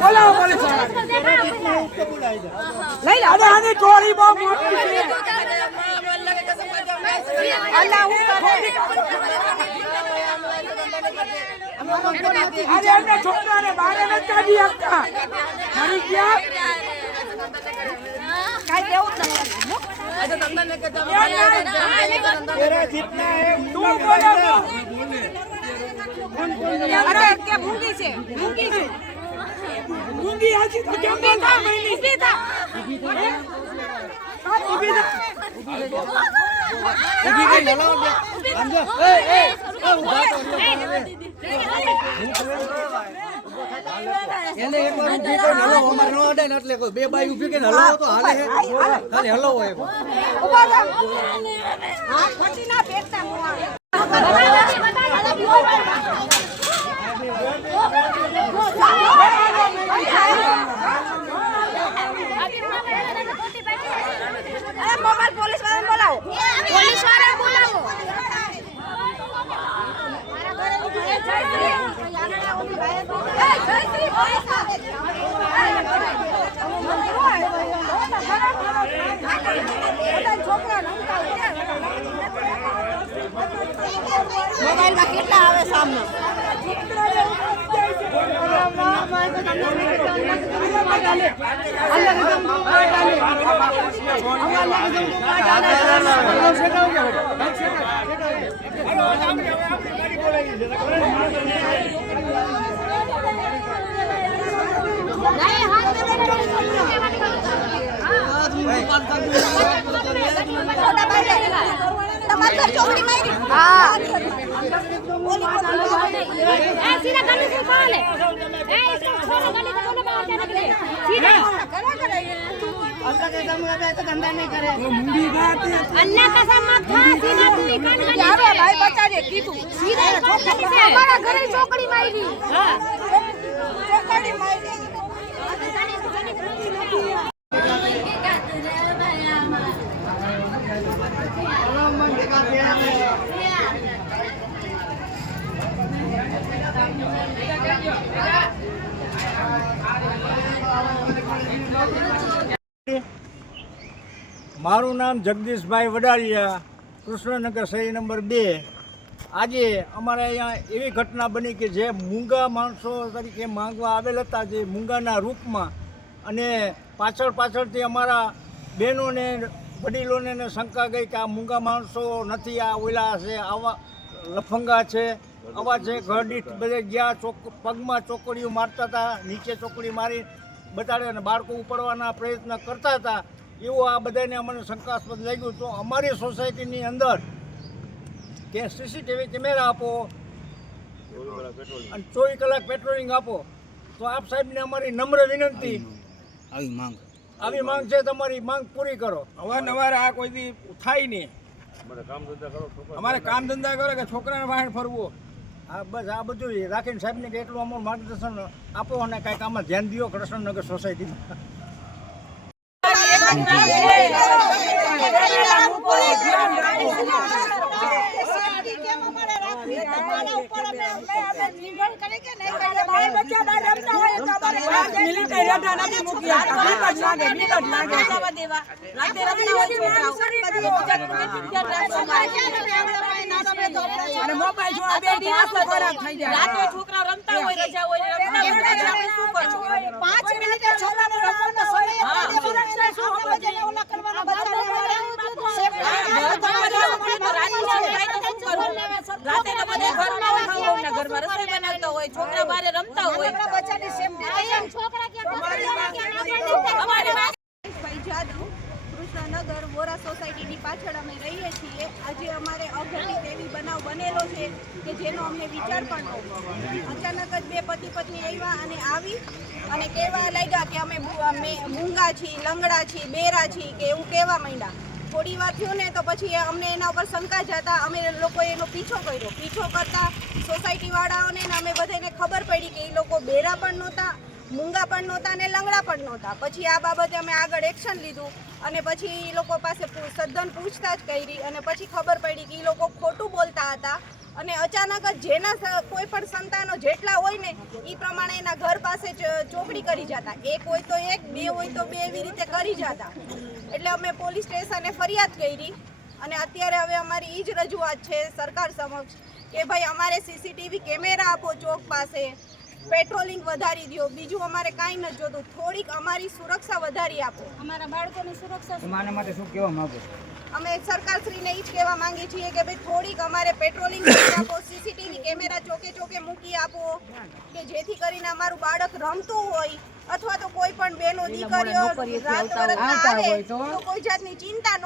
બોલાવો પોલીસ લઈ લે અરે આની ટોળી બહુ મોટી છે અલ્લાહ હું કરે અરે એમને છોકરાને બહાર ન કાઢી આપતા મરી ગયા કાઈ દેવું જ નથી આજે ધંધા ને કે तेरा जितना है तू बोलो अरे क्या भूंगी से भूंगी आज तो क्या बेटा उभी था उभी के हेलो समझो ए उभा तो એને એકવાર ઊભી કરીને હલો અમાર ન અડે ને એટલે કોઈ બે બાઈ ઊભી કરીને હલો તો હાલે હે ખાલી હલો હોય ઉભા થા હા ખોટી ના પેટના મોવા અરે મોબાઈલ પોલીસ વાળાને બોલાવો પોલીસ વાળાને બોલાવો મોબાઈલ માં કેટલા આવે સામે ચોકડી મારી હા सीधा गली से कॉल है इसको छोड़ो गली से बोलो बाहर जाने के लिए सीधा अल्लाह के कसम का तो धंधा नहीं करे वो मुंडी बात है अल्लाह कसम मत खा सीधा तू कान गली से भाई बचा दे की तू सीधा गली से हमारा घर चौकड़ी मारी हां चौकड़ी मारी મારું નામ જગદીશભાઈ વડાલિયા, કૃષ્ણનગર શેરી નંબર 2। આજે અમારે અહીંયા એવી ઘટના બની કે જે મૂંગા માણસો તરીકે માંગવા આવેલ હતા, જે મૂંગાના રૂપમાં, અને પાછળથી અમારા બહેનોને વડીલોને શંકા ગઈ કે આ મૂંગા માણસો નથી, આ ઓલા છે, આવા લફંગા છે, આવા છે। ઘરદીઠ બધે ગયા, પગમાં ચોકડીઓ મારતા હતા, નીચે ચોકડી મારી બતાડે અને બાળકો ઉપાડવાના પ્રયત્ન કરતા હતા। એવું આ બધાને અમને શંકાસ્પદ લાગ્યું। તો અમારી સોસાયટીની અંદર કે સીસીટીવી કેમેરા આપો અને 24 કલાક પેટ્રોલિંગ આપો। તો આપ સાહેબને અમારી નમ્ર વિનંતી, આવી માંગ છે, તમારી માંગ પૂરી કરો। અવારનવાર આ કોઈ દી થાય નહીં, અમારે કામ ધંધા કરે કે છોકરાને બહાર ફરવું। હા બસ આ બધું રાખીને સાહેબને કે એટલું અમારું માર્ગદર્શન આપો અને કાંઈક આમાં ધ્યાન દો કૃષ્ણનગર સોસાયટીમાં। છોકરા રમતા હોય, રજા હોય, 5 મિનિટ છોકરાને રમવાનો છોકરા બારે રમતા હોય। કૃષ્ણનગર વોરા સોસાયટીની પાછળ અમે રહીએ છીએ। આજે અમારે અઘટિત એવી બનાવ બનેલો છે કે જેનો અમને વિચાર પણ નહોતો। અચાનક જ બે પતિ પત્ની આવ્યા અને અને કહેવા લાગ્યા કે અમે મૂંગા છીએ, લંગડા છીએ, બેરા છીએ, કે એવું કહેવા માંડ્યા। થોડી વાર થયું ને તો પછી અમને એના ઉપર શંકા જતા અમે લોકોએ એનો પીછો કર્યો। પીછો કરતા સોસાયટીવાળાઓને અમે બધાને ખબર પડી કે એ લોકો બેરા પણ નહોતા, મૂંગા પણ નહોતા અને લંગડા પણ નહોતા। પછી આ બાબતે અમે આગળ એક્શન લીધું અને પછી એ લોકો પાસે સઘન પૂછતાછ કરી અને પછી ખબર પડી કે એ લોકો ખોટું બોલતા હતા અને અચાનક જ જેના કોઈ પણ સંતાનો જેટલા હોય ને એ પ્રમાણે એના ઘર પાસે જ ચોકડી કરી જતા. એક હોય તો એક, બે હોય તો બે, એવી રીતે કરી જતા. એટલે અમે પોલીસ સ્ટેશને ફરિયાદ કરી અને અત્યારે હવે અમારી એ જ રજૂઆત છે સરકાર સમક્ષ કે ભાઈ અમારે સીસીટીવી કેમેરા આપો ચોક પાસે, પેટ્રોલિંગ વધારી દો. બીજું અમારે કાંઈ નથી જોતું, થોડીક અમારી સુરક્ષા વધારી આપો. અમારા બાળકોની સુરક્ષા આના માટે શું કહેવા માંગો? અમે સરકારશ્રીને એ જ કહેવા માંગીએ છીએ કે ભાઈ થોડીક અમારે પેટ્રોલિંગ કરી આપો, સીસીટીવી કેમેરા ચોકે ચોકે મૂકી આપો કે જેથી કરીને અમારું બાળક રમતું હોય અથવા તો કોઈ પણ બહેનો દીકરીઓ રાત બરાતના આવે તો કોઈ જાતની ચિંતા ન